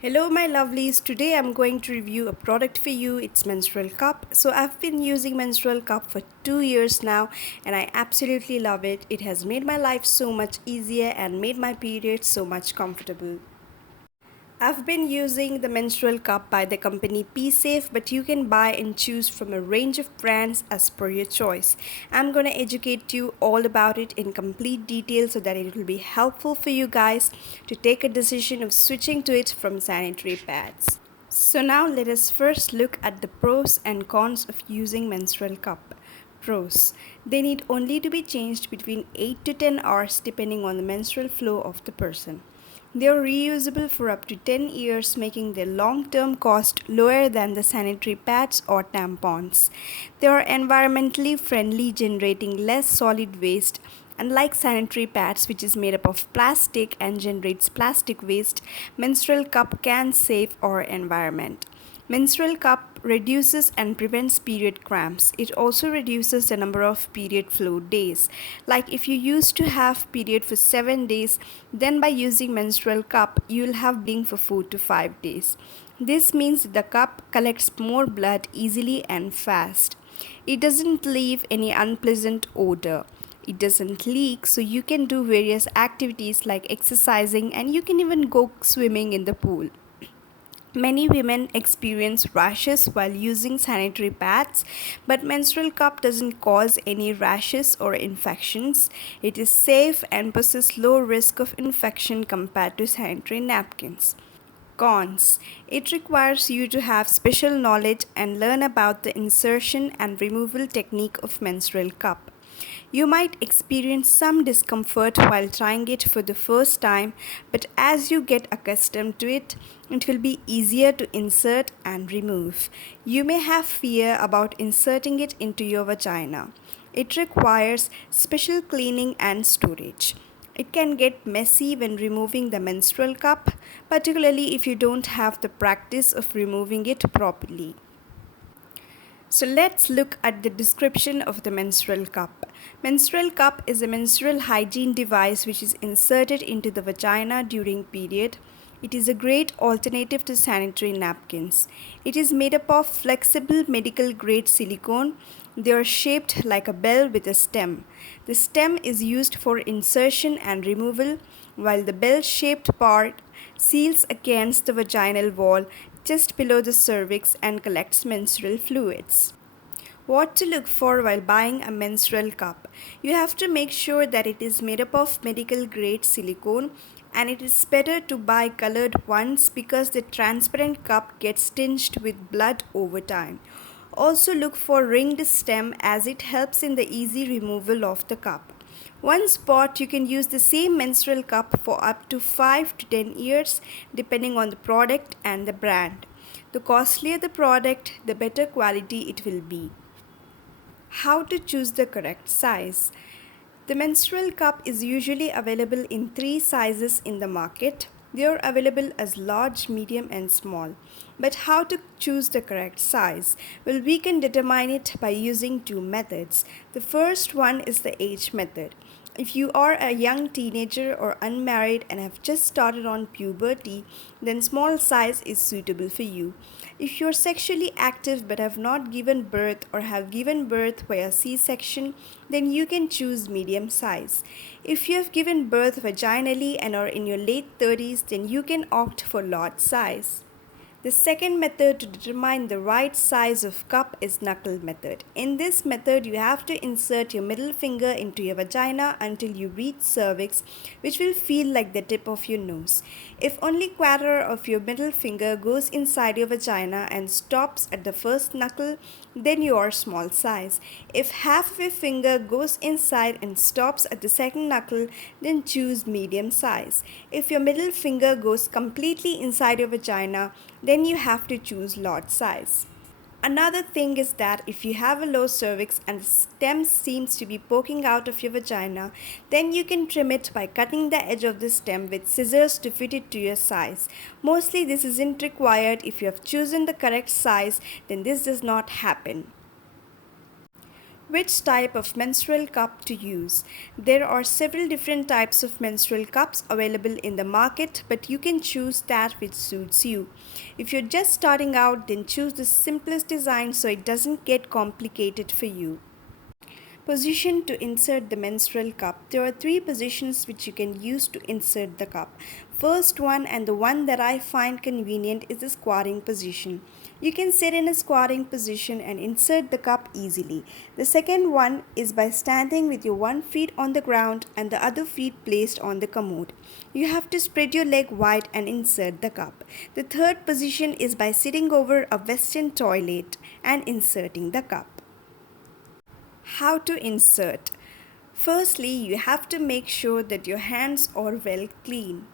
Hello my lovelies, today I'm going to review a product for you. It's Menstrual Cup. So I've been using Menstrual Cup for 2 years now and I absolutely love it. It has made my life so much easier and made my period so much comfortable. I've been using the menstrual cup by the company Safe, but you can buy and choose from a range of brands as per your choice. I'm going to educate you all about it in complete detail so that it will be helpful for you guys to take a decision of switching to it from sanitary pads. So now let us first look at the pros and cons of using menstrual cup. Pros. They need only to be changed between 8 to 10 hours depending on the menstrual flow of the person. They are reusable for up to 10 years, making their long term cost lower than the sanitary pads or tampons. They are environmentally friendly, generating less solid waste. Unlike sanitary pads, which is made up of plastic and generates plastic waste, menstrual cup can save our environment. Menstrual cup reduces and prevents period cramps. It also reduces the number of period flow days. Like if you used to have period for 7 days, then by using menstrual cup, you'll have bleeding for 4 to 5 days. This means the cup collects more blood easily and fast. It doesn't leave any unpleasant odor. It doesn't leak, so you can do various activities like exercising and you can even go swimming in the pool. Many women experience rashes while using sanitary pads, but menstrual cup doesn't cause any rashes or infections. It is safe and poses low risk of infection compared to sanitary napkins. Cons. It requires you to have special knowledge and learn about the insertion and removal technique of menstrual cup. You might experience some discomfort while trying it for the first time, but as you get accustomed to it, it will be easier to insert and remove. You may have fear about inserting it into your vagina. It requires special cleaning and storage. It can get messy when removing the menstrual cup, particularly if you don't have the practice of removing it properly. So let's look at the description of the menstrual cup. Menstrual cup is a menstrual hygiene device which is inserted into the vagina during period. It is a great alternative to sanitary napkins. It is made up of flexible medical grade silicone. They are shaped like a bell with a stem. The stem is used for insertion and removal, while the bell shaped part seals against the vaginal wall just below the cervix and collects menstrual fluids. What to look for while buying a menstrual cup? You have to make sure that it is made up of medical grade silicone, and it is better to buy colored ones because the transparent cup gets tinged with blood over time. Also look for ringed stem as it helps in the easy removal of the cup. Once bought, you can use the same menstrual cup for up to 5 to 10 years depending on the product and the brand. The costlier the product, the better quality it will be. How to choose the correct size? The menstrual cup is usually available in 3 sizes in the market. They are available as large, medium, and small. But how to choose the correct size? Well, we can determine it by using two methods. The first one is the age method. If you are a young teenager or unmarried and have just started on puberty, then small size is suitable for you. If you're sexually active but have not given birth or have given birth via C-section, then you can choose medium size. If you have given birth vaginally and are in your late 30s, then you can opt for large size. The second method to determine the right size of cup is knuckle method. In this method, you have to insert your middle finger into your vagina until you reach cervix, which will feel like the tip of your nose. If only quarter of your middle finger goes inside your vagina and stops at the first knuckle, then you are small size. If half of your finger goes inside and stops at the second knuckle, then choose medium size. If your middle finger goes completely inside your vagina, then you have to choose large size. Another thing is that if you have a low cervix and the stem seems to be poking out of your vagina, then you can trim it by cutting the edge of the stem with scissors to fit it to your size. Mostly this isn't required. If you have chosen the correct size, then this does not happen. Which type of menstrual cup to use? There are several different types of menstrual cups available in the market, but you can choose that which suits you. If you're just starting out, then choose the simplest design so it doesn't get complicated for you. Position to insert the menstrual cup. There are three positions which you can use to insert the cup. First one, and the one that I find convenient, is the squatting position. You can sit in a squatting position and insert the cup easily. The second one is by standing with your one foot on the ground and the other feet placed on the commode. You have to spread your leg wide and insert the cup. The third position is by sitting over a western toilet and inserting the cup. How to insert? Firstly, you have to make sure that your hands are well clean.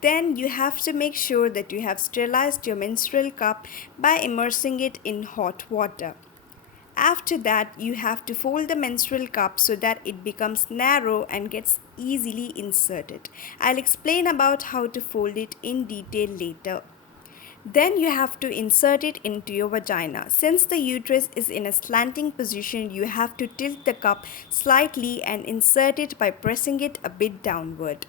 Then you have to make sure that you have sterilized your menstrual cup by immersing it in hot water. After that, you have to fold the menstrual cup so that it becomes narrow and gets easily inserted. I'll explain about how to fold it in detail later. Then you have to insert it into your vagina. Since the uterus is in a slanting position, you have to tilt the cup slightly and insert it by pressing it a bit downward.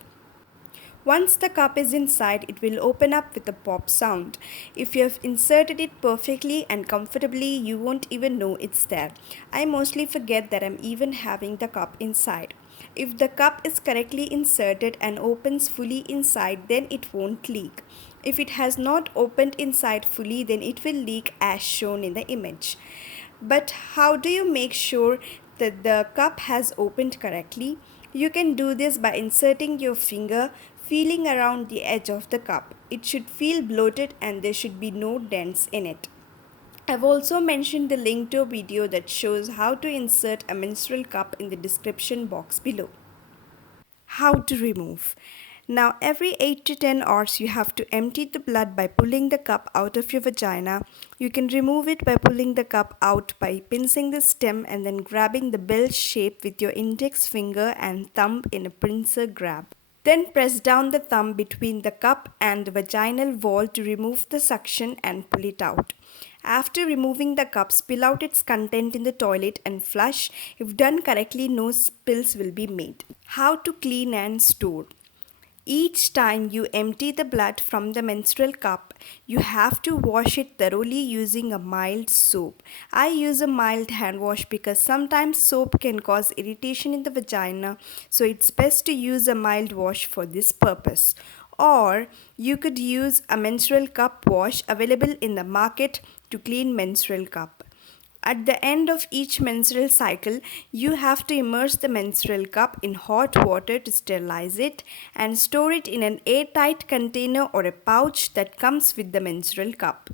Once the cup is inside, it will open up with a pop sound. If you have inserted it perfectly and comfortably, you won't even know it's there. I mostly forget that I'm even having the cup inside. If the cup is correctly inserted and opens fully inside, then it won't leak. If it has not opened inside fully, then it will leak as shown in the image. But how do you make sure that the cup has opened correctly? You can do this by inserting your finger, feeling around the edge of the cup. It should feel bloated and there should be no dents in it. I've also mentioned the link to a video that shows how to insert a menstrual cup in the description box below. How to remove? Now, every 8 to 10 hours, you have to empty the blood by pulling the cup out of your vagina. You can remove it by pulling the cup out by pincing the stem and then grabbing the bell shape with your index finger and thumb in a pincer grab. Then press down the thumb between the cup and the vaginal wall to remove the suction and pull it out. After removing the cup, spill out its content in the toilet and flush. If done correctly, no spills will be made. How to clean and store? Each time you empty the blood from the menstrual cup, you have to wash it thoroughly using a mild soap. I use a mild hand wash because sometimes soap can cause irritation in the vagina, so it's best to use a mild wash for this purpose. Or you could use a menstrual cup wash available in the market to clean menstrual cup. At the end of each menstrual cycle, you have to immerse the menstrual cup in hot water to sterilize it and store it in an airtight container or a pouch that comes with the menstrual cup.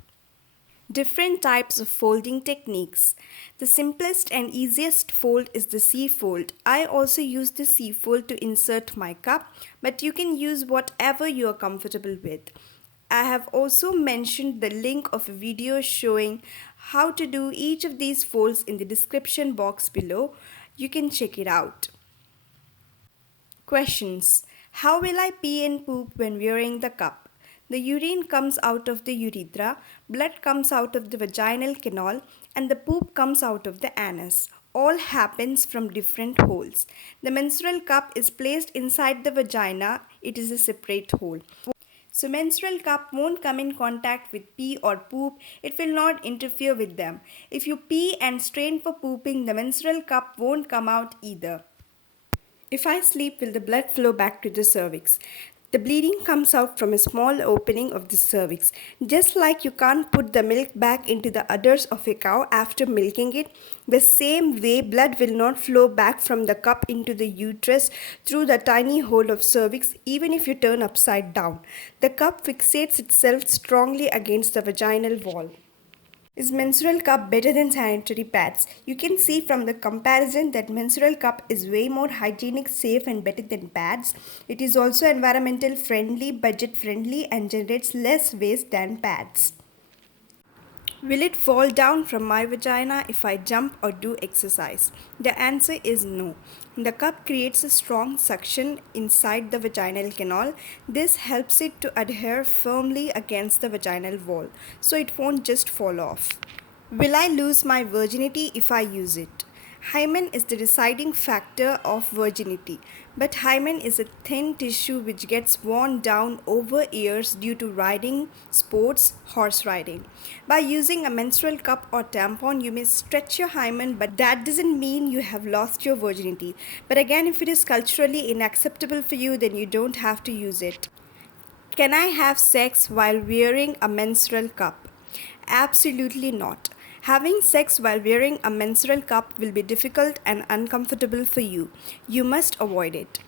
Different types of folding techniques. The simplest and easiest fold is the C fold. I also use the C fold to insert my cup, but you can use whatever you are comfortable with. I have also mentioned the link of a video showing how to do each of these folds in the description box below. You can check it out. Questions. How will I pee and poop when wearing the cup? The urine comes out of the urethra, blood comes out of the vaginal canal, and the poop comes out of the anus. All happens from different holes. The menstrual cup is placed inside the vagina. It is a separate hole. So menstrual cup won't come in contact with pee or poop. It will not interfere with them. If you pee and strain for pooping, the menstrual cup won't come out either. If I sleep, will the blood flow back to the cervix? The bleeding comes out from a small opening of the cervix. Just like you can't put the milk back into the udders of a cow after milking it, the same way blood will not flow back from the cup into the uterus through the tiny hole of cervix even if you turn upside down. The cup fixates itself strongly against the vaginal wall. Is menstrual cup better than sanitary pads? You can see from the comparison that menstrual cup is way more hygienic, safe and better than pads. It is also environmental friendly, budget friendly and generates less waste than pads. Will it fall down from my vagina if I jump or do exercise? The answer is no. The cup creates a strong suction inside the vaginal canal. This helps it to adhere firmly against the vaginal wall, so it won't just fall off. Will I lose my virginity if I use it? Hymen is the deciding factor of virginity, but hymen is a thin tissue which gets worn down over years due to riding, sports, horse riding. By using a menstrual cup or tampon, you may stretch your hymen, but that doesn't mean you have lost your virginity. But again, if it is culturally unacceptable for you, then you don't have to use it. Can I have sex while wearing a menstrual cup? Absolutely not. Having sex while wearing a menstrual cup will be difficult and uncomfortable for you. You must avoid it.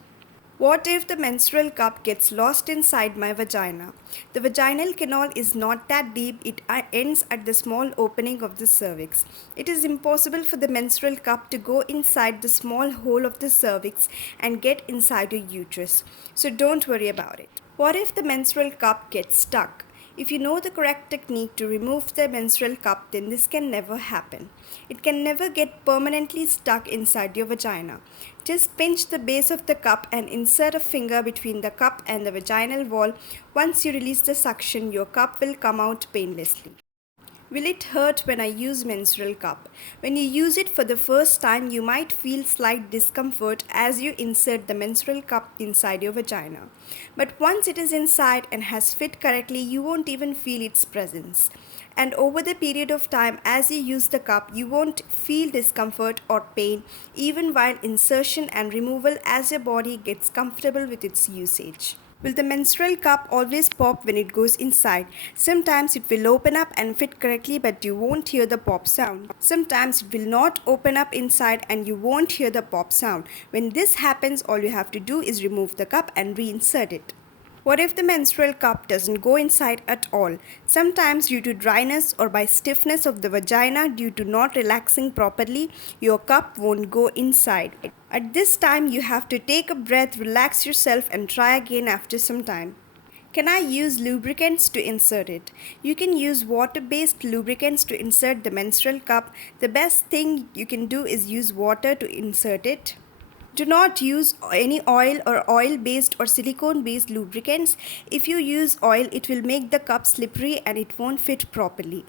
What if the menstrual cup gets lost inside my vagina? The vaginal canal is not that deep, it ends at the small opening of the cervix. It is impossible for the menstrual cup to go inside the small hole of the cervix and get inside your uterus. So don't worry about it. What if the menstrual cup gets stuck? If you know the correct technique to remove the menstrual cup, then this can never happen. It can never get permanently stuck inside your vagina. Just pinch the base of the cup and insert a finger between the cup and the vaginal wall. Once you release the suction, your cup will come out painlessly. Will it hurt when I use menstrual cup? When you use it for the first time, you might feel slight discomfort as you insert the menstrual cup inside your vagina. But once it is inside and has fit correctly, you won't even feel its presence. And over the period of time as you use the cup, you won't feel discomfort or pain even while insertion and removal as your body gets comfortable with its usage. Will the menstrual cup always pop when it goes inside? Sometimes it will open up and fit correctly, but you won't hear the pop sound. Sometimes it will not open up inside and you won't hear the pop sound. When this happens, all you have to do is remove the cup and reinsert it. What if the menstrual cup doesn't go inside at all? Sometimes due to dryness or by stiffness of the vagina due to not relaxing properly, your cup won't go inside. At this time, you have to take a breath, relax yourself and try again after some time. Can I use lubricants to insert it? You can use water-based lubricants to insert the menstrual cup. The best thing you can do is use water to insert it. Do not use any oil or oil-based or silicone-based lubricants. If you use oil, it will make the cup slippery and it won't fit properly.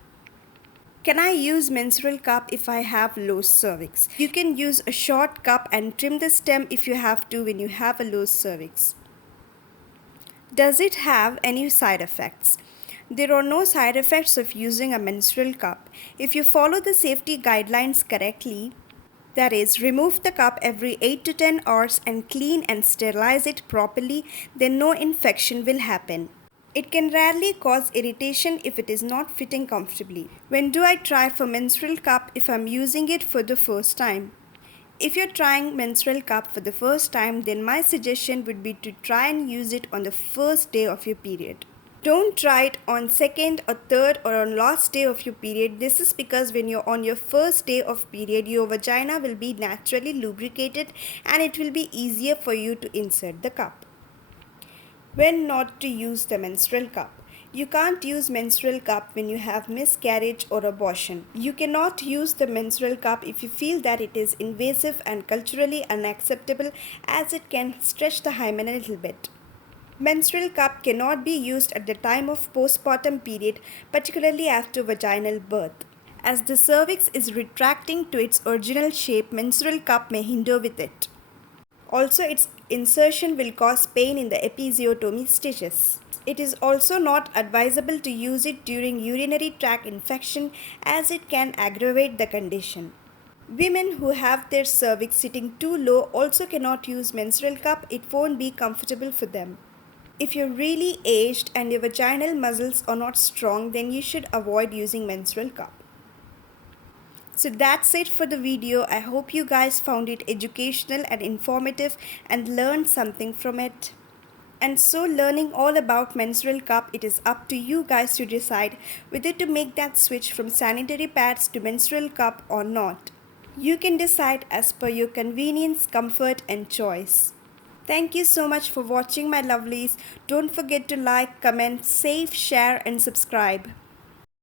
Can I use menstrual cup if I have low cervix? You can use a short cup and trim the stem if you have to when you have a low cervix. Does it have any side effects? There are no side effects of using a menstrual cup. If you follow the safety guidelines correctly, that is, remove the cup every 8 to 10 hours and clean and sterilize it properly, then no infection will happen. It can rarely cause irritation if it is not fitting comfortably. When do I try for menstrual cup if I'm using it for the first time? If you're trying menstrual cup for the first time, then my suggestion would be to try and use it on the first day of your period. Don't try it on second or third or on last day of your period. This is because when you're on your first day of period, your vagina will be naturally lubricated and it will be easier for you to insert the cup. When not to use the menstrual cup? You can't use menstrual cup when you have miscarriage or abortion. You cannot use the menstrual cup if you feel that it is invasive and culturally unacceptable as it can stretch the hymen a little bit. Menstrual cup cannot be used at the time of postpartum period, particularly after vaginal birth. As the cervix is retracting to its original shape, menstrual cup may hinder with it. Also, its insertion will cause pain in the episiotomy stitches. It is also not advisable to use it during urinary tract infection as it can aggravate the condition. Women who have their cervix sitting too low also cannot use menstrual cup. It won't be comfortable for them. If you're really aged and your vaginal muscles are not strong, then you should avoid using menstrual cup. So that's it for the video. I hope you guys found it educational and informative and learned something from it. And so learning all about menstrual cup, it is up to you guys to decide whether to make that switch from sanitary pads to menstrual cup or not. You can decide as per your convenience, comfort and choice. Thank you so much for watching my lovelies. Don't forget to like, comment, save, share and subscribe.